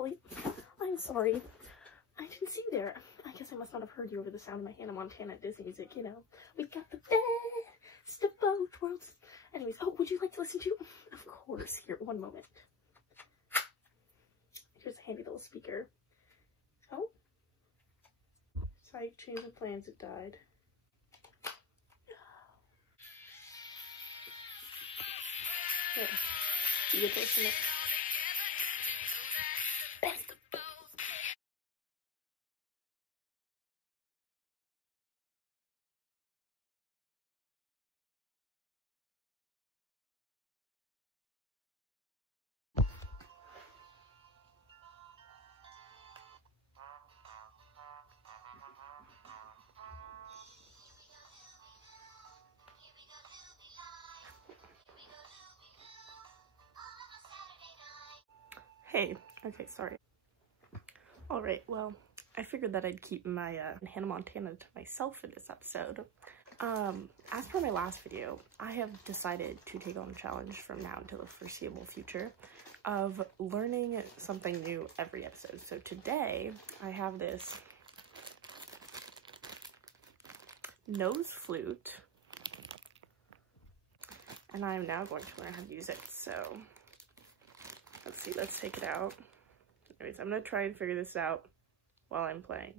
Holly. I'm sorry. I didn't see you there. I guess I must not have heard you over the sound of my Hannah Montana Disney music, you know. We got the best of both worlds. Anyways, oh, would you like to listen to? Of course. Here, one moment. Here's a handy little speaker. Oh. Site change of plans, it died. There. You get to listen to best of both. Hey, okay, sorry. Alright, well, I figured that I'd keep my Hannah Montana to myself in this episode. As per my last video, I have decided to take on a challenge from now until the foreseeable future of learning something new every episode. So today, I have this Noseflute, and I'm now going to learn how to use it, so let's see, let's take it out. Anyways, I'm gonna try and figure this out while I'm playing.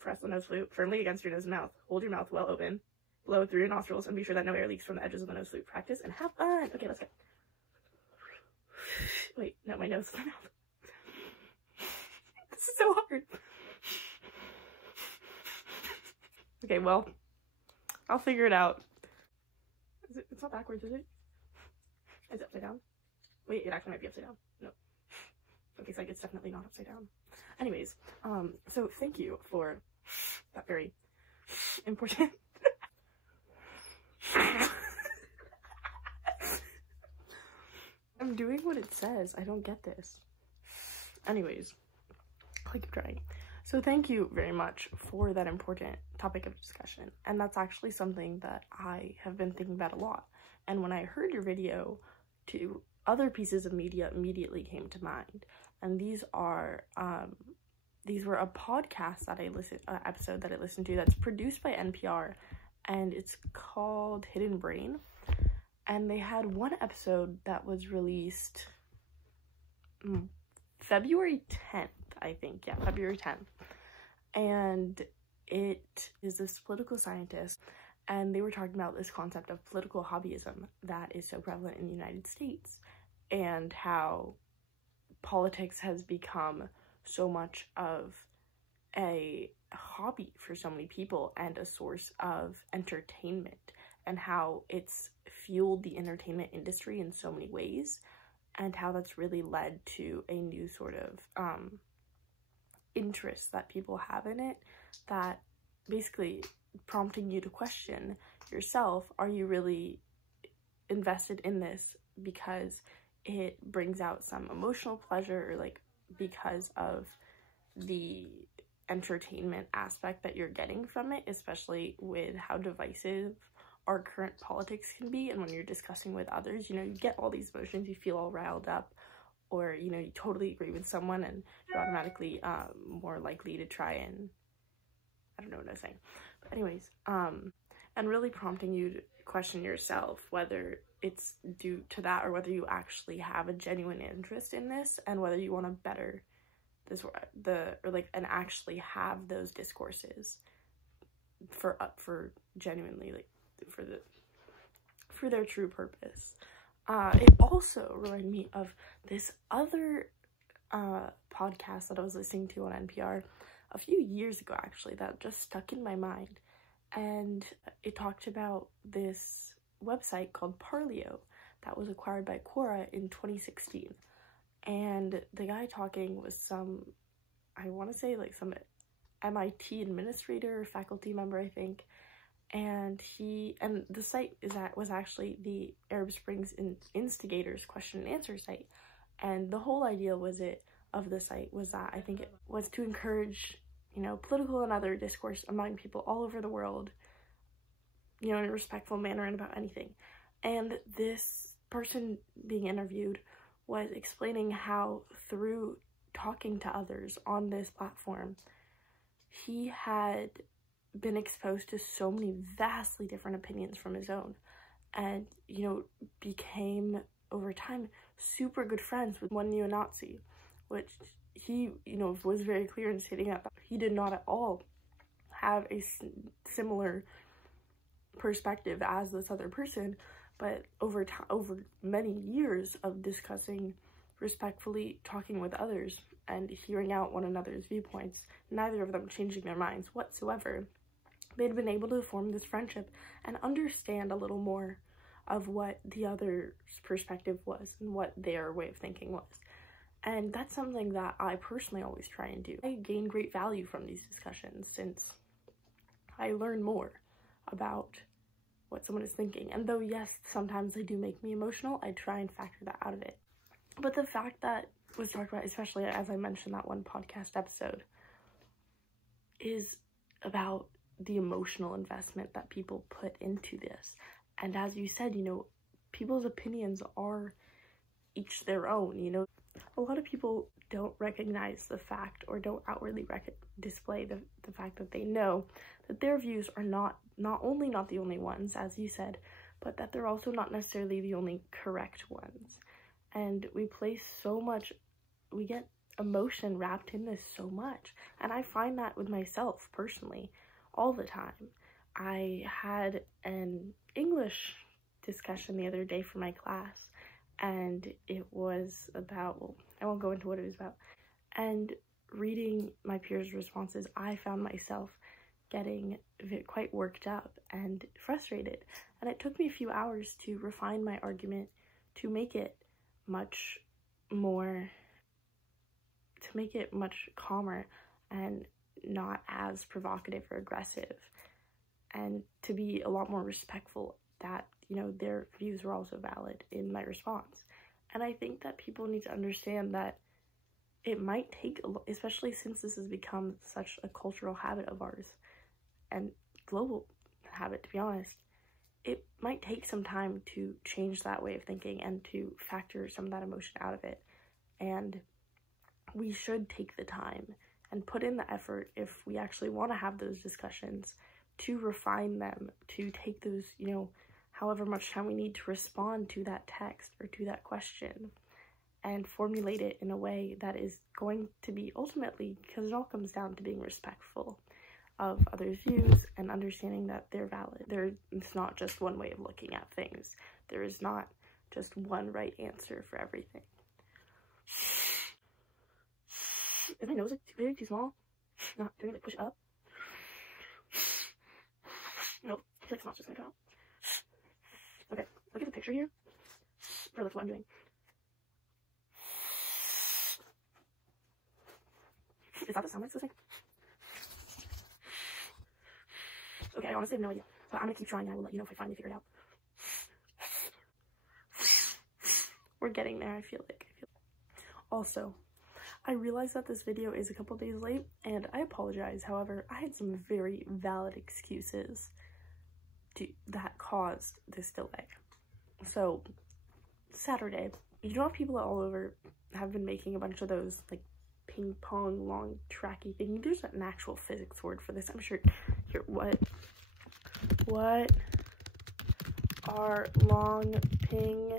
Press the nose flute firmly against your nose and mouth. Hold your mouth well open. Blow through your nostrils and be sure that no air leaks from the edges of the nose flute. Practice and have fun. Okay, let's go. Wait, no, my nose is my mouth. This is so hard. Okay, well, I'll figure it out. It's not backwards, is it? Is it upside down? Wait, it actually might be upside down. No. Okay, so it's definitely not upside down. Anyways, so thank you for that very important. I'm doing what it says. I don't get this. Anyways, I'll keep trying. So thank you very much for that important topic of discussion. And that's actually something that I have been thinking about a lot. And when I heard your video, two other pieces of media immediately came to mind. And these were a podcast that episode that I listened to that's produced by NPR, and it's called Hidden Brain. And they had one episode that was released February 10th, I think. Yeah, February 10th. And it is this political scientist, and they were talking about this concept of political hobbyism that is so prevalent in the United States, and how politics has become so much of a hobby for so many people and a source of entertainment, and how it's fueled the entertainment industry in so many ways, and how that's really led to a new sort of interest that people have in it, that basically prompting you to question yourself, are you really invested in this because it brings out some emotional pleasure, or like because of the entertainment aspect that you're getting from it, especially with how divisive our current politics can be. And when you're discussing with others, you know, you get all these emotions, you feel all riled up, or, you know, you totally agree with someone and you're automatically more likely to try and, I don't know what I was saying. But anyways, and really prompting you to question yourself whether it's due to that or whether you actually have a genuine interest in this, and whether you want to better this and actually have those discourses for genuinely, like, for their true purpose. It also reminded me of this other podcast that I was listening to on NPR a few years ago, actually, that just stuck in my mind. And it talked about this website called Parlio that was acquired by Quora in 2016. And the guy talking was I want to say like some MIT administrator or faculty member, I think. And the site was actually the Arab Springs Instigators question and answer site. And the whole idea of the site was that I think it was to encourage, you know, political and other discourse among people all over the world, you know, in a respectful manner and about anything. And this person being interviewed was explaining how through talking to others on this platform, he had been exposed to so many vastly different opinions from his own, and, you know, became, over time, super good friends with one neo-Nazi, which he, you know, was very clear in stating that he did not at all have a similar perspective as this other person, but over many years of discussing, respectfully talking with others and hearing out one another's viewpoints, neither of them changing their minds whatsoever, they'd been able to form this friendship and understand a little more of what the other's perspective was and what their way of thinking was. And that's something that I personally always try and do. I gain great value from these discussions since I learn more about what someone is thinking. And though, yes, sometimes they do make me emotional, I try and factor that out of it. But the fact that was talked about, especially as I mentioned that one podcast episode, is about the emotional investment that people put into this. And as you said, you know, people's opinions are each their own, you know. A lot of people don't recognize the fact, or don't outwardly display the fact that they know that their views are not only not the only ones, as you said, but that they're also not necessarily the only correct ones. And we place so much, we get emotion wrapped in this so much. And I find that with myself personally all the time. I had an English discussion the other day for my class, and it was about, well, I won't go into what it was about. And reading my peers' responses, I found myself getting quite worked up and frustrated. And it took me a few hours to refine my argument to make it much calmer and not as provocative or aggressive, and to be a lot more respectful that, you know, their views were also valid in my response. And I think that people need to understand that it might take, especially since this has become such a cultural habit of ours, and global habit, to be honest, it might take some time to change that way of thinking and to factor some of that emotion out of it. And we should take the time and put in the effort, if we actually want to have those discussions, to refine them, to take those, you know, however much time we need to respond to that text or to that question, and formulate it in a way that is going to be ultimately, because it all comes down to being respectful of others' views and understanding that they're valid. It's not just one way of looking at things. There is not just one right answer for everything. Is my nose like too big, too small? Not doing it, push up. Nope, I feel like it's not just gonna come out. Okay, look at the picture here. Or look what I'm doing. Is that the sound it's listening? Okay, I honestly have no idea. But I'm gonna keep trying and I will let you know if I finally figure it out. We're getting there, I feel like. Also, I realize that this video is a couple days late, and I apologize. However, I had some very valid excuses that caused this delay. So, Saturday, you know how people all over have been making a bunch of those, like, ping pong long tracky thing? There's an actual physics word for this, I'm sure. Here, what are long ping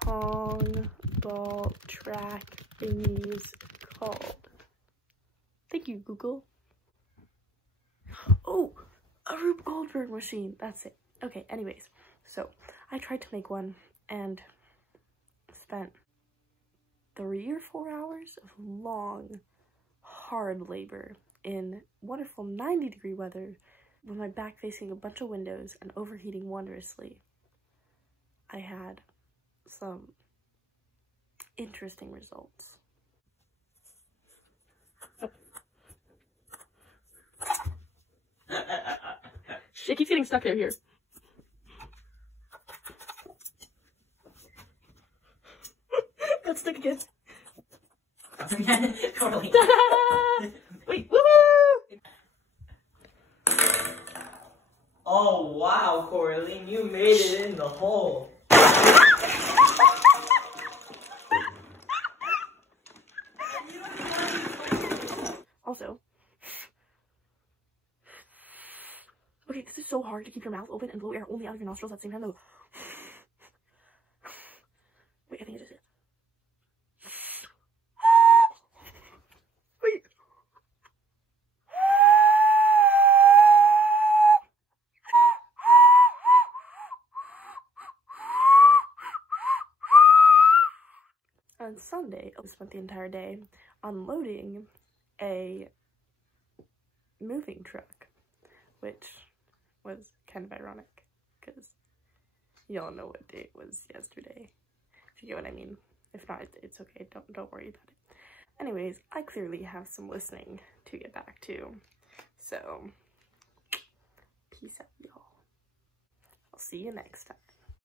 pong ball track thingies called? Thank you, Google. Oh, a Rube Goldberg machine. That's it. Okay, anyways, so I tried to make one and spent 3 or 4 hours of long, hard labor in wonderful 90-degree weather with my back facing a bunch of windows and overheating wondrously. I had some interesting results. It keeps getting stuck there here. Got stuck again. Got stuck again. Coraline. Wait, woohoo! Oh wow, Coraline, you made it in the hole. hard to keep your mouth open and blow air only out of your nostrils at the same time though. Wait, I think I just did. Wait. On Sunday, I spent the entire day unloading a moving truck, which was kind of ironic because y'all know what day it was yesterday, if you get what I mean. If not, it's okay, don't worry about it. Anyways, I clearly have some listening to get back to, so peace out, y'all. I'll see you next time.